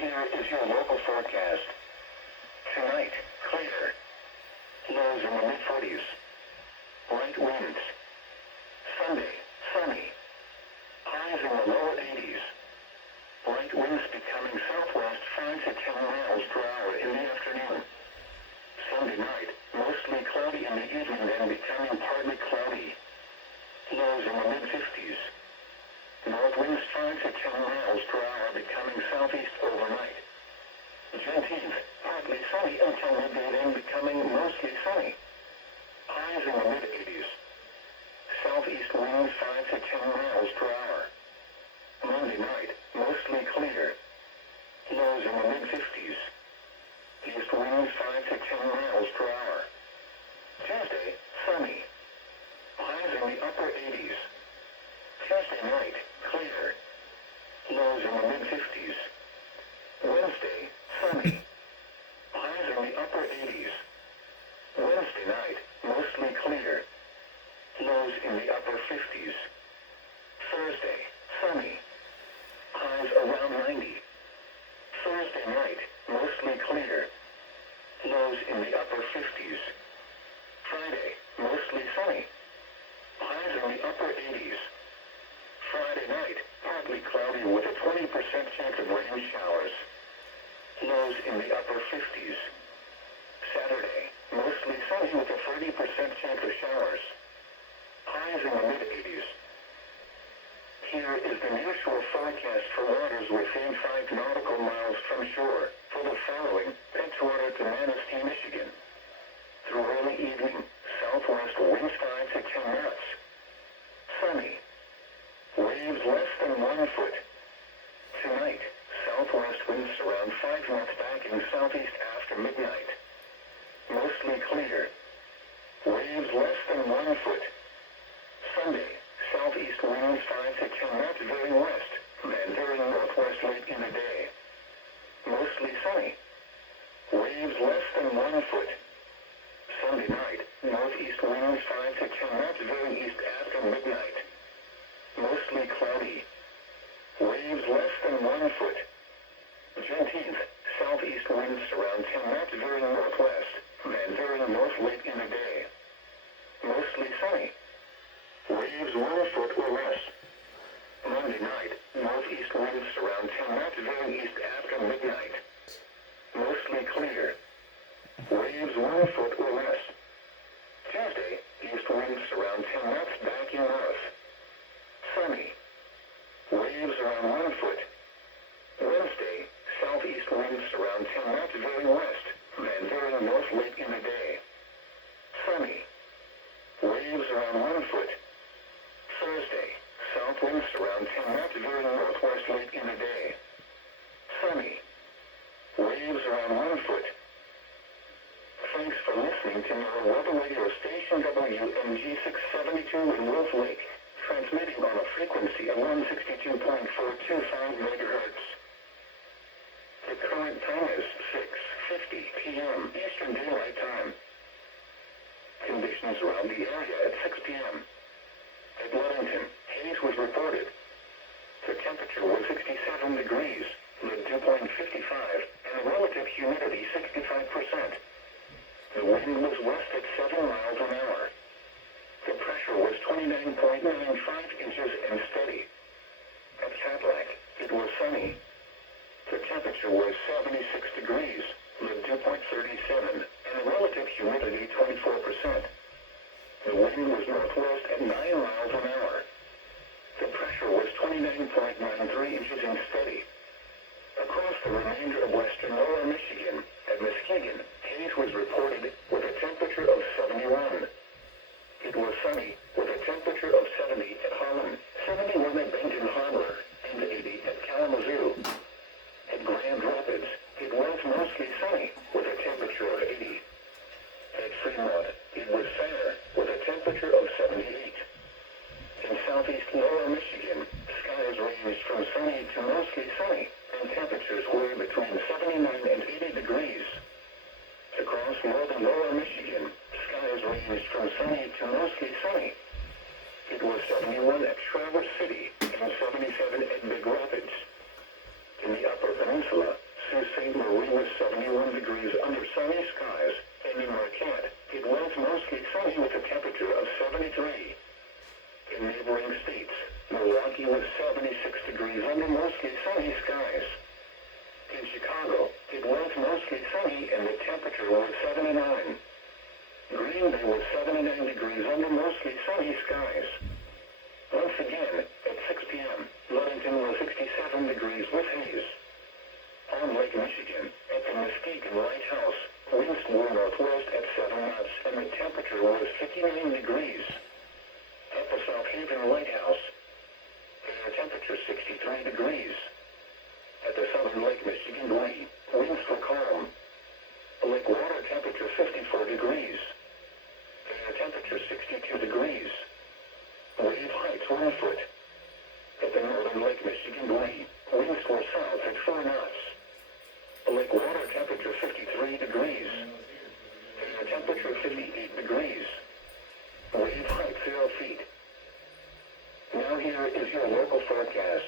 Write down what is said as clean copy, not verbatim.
here is your local forecast. Tonight, clear. Lows in the mid-40s. Light winds. Sunday, sunny. Highs in the lower 80s. Light winds becoming southwest 5 to 10 miles per hour in the afternoon. Sunday night, mostly cloudy in the evening, then becoming partly cloudy. Lows in the mid-50s. North winds 5 to 10 miles per hour becoming southeast overnight. Juneteenth, partly sunny until midday, then becoming mostly sunny. Highs in the mid-80s. Southeast winds 5 to 10 miles per hour. Monday night, mostly clear. Lows in the mid-50s. East winds 5 to 10 miles per hour. Tuesday, sunny. Highs in the upper 80s. Tuesday night, clear. Lows in the mid-50s. Wednesday, sunny. Highs in the upper 80s. Wednesday night, mostly clear. Lows in the upper 50s. Thursday, sunny. Highs around 90. Thursday night, mostly clear. Lows in the upper 50s. Friday, mostly sunny. Highs in the upper 80s. Friday night, partly cloudy with a 20% chance of rain showers. Lows in the upper 50s. Saturday, mostly sunny with a 30% chance of showers. Highs in the mid-80s. Here is the nearshore forecast for waters within 5 nautical miles from shore for the following: Edgewater to Manistee, Michigan. Through early evening, southwest winds 5 to 10 knots. Sunny. Waves less than 1 foot. Tonight, southwest winds around 5 knots backing southeast after midnight. Mostly clear. Waves less than 1 foot. Sunday, southeast winds 5 to 10 knots veering west, then veering northwest late in the day. Mostly sunny. Waves less than 1 foot. Sunday night, northeast winds 5 to 10 knots veering east after midnight. Mostly cloudy. Waves less than 1 foot. Juneteenth, southeast winds around 10 knots veering northwest, then veering north late in the day. Mostly sunny. Waves 1 foot or less. Monday night, northeast winds around 10 knots veering east after midnight. Mostly clear. Waves 1 foot or less. Tuesday, east winds around 10 knots backing north. Sunny. Waves around 1 foot. Wednesday, southeast winds around 10 knots veering west, then veering north late in the day. Sunny. Waves around 1 foot. Thursday, south winds around 10 knots veering northwest late in the day. Sunny. Waves around 1 foot. Thanks for listening to our weather radio station Wng672 in Wolf Lake, transmitting on a frequency of 162.425 megahertz. The current time is 6:50 p.m. Eastern Daylight Time. Conditions around the area at 6 p.m. At Ludington, haze was reported. The temperature was 67 degrees, the dew point 55, and the relative humidity 65%. The wind was west at 7 miles an hour. The pressure was 29.95 inches and steady. At Cadillac, it was sunny. The temperature was 76 degrees, the dew point 37, and the relative humidity 24%. The wind was northwest at 9 miles an hour. The pressure was 29.93 inches and steady. Across the remainder of western lower Michigan, at Muskegon, haze was reported with a temperature of 71. It was sunny with a temperature of 70 at Holland, 71 at Benton Harbor, and 80 at Kalamazoo. At Grand Rapids, it was mostly sunny with a temperature of 80. At Fremont, it was fair with a temperature of 78. In southeast lower Michigan, skies ranged from sunny to mostly sunny, and temperatures were between 79 and 80 degrees. Across northern lower Michigan, skies ranged from sunny to mostly sunny. It was 71 at Traverse City and 77 at Big Rapids. In the Upper Peninsula, was 71 degrees under sunny skies, and in Marquette, it was mostly sunny with a temperature of 73. In neighboring states, Milwaukee was 76 degrees under mostly sunny skies. In Chicago, it was mostly sunny and the temperature was 79. Green Bay was 79 degrees under mostly sunny skies. Once again, at 6 p.m., Ludington was 67 degrees with haze. On Lake Michigan, at the Muskegon Lighthouse, winds were northwest at 7 knots and the temperature was 59 degrees. At the South Haven Lighthouse, air temperature 63 degrees. At the Southern Lake Michigan Buoy, winds were calm. Lake water temperature 54 degrees. Air temperature 62 degrees. Wave heights 1 foot. At the Northern Lake Michigan Buoy, winds were south at 4 knots. Lake water temperature 53 degrees. Air temperature 58 degrees. Wave height 0 feet. Now here is your local forecast.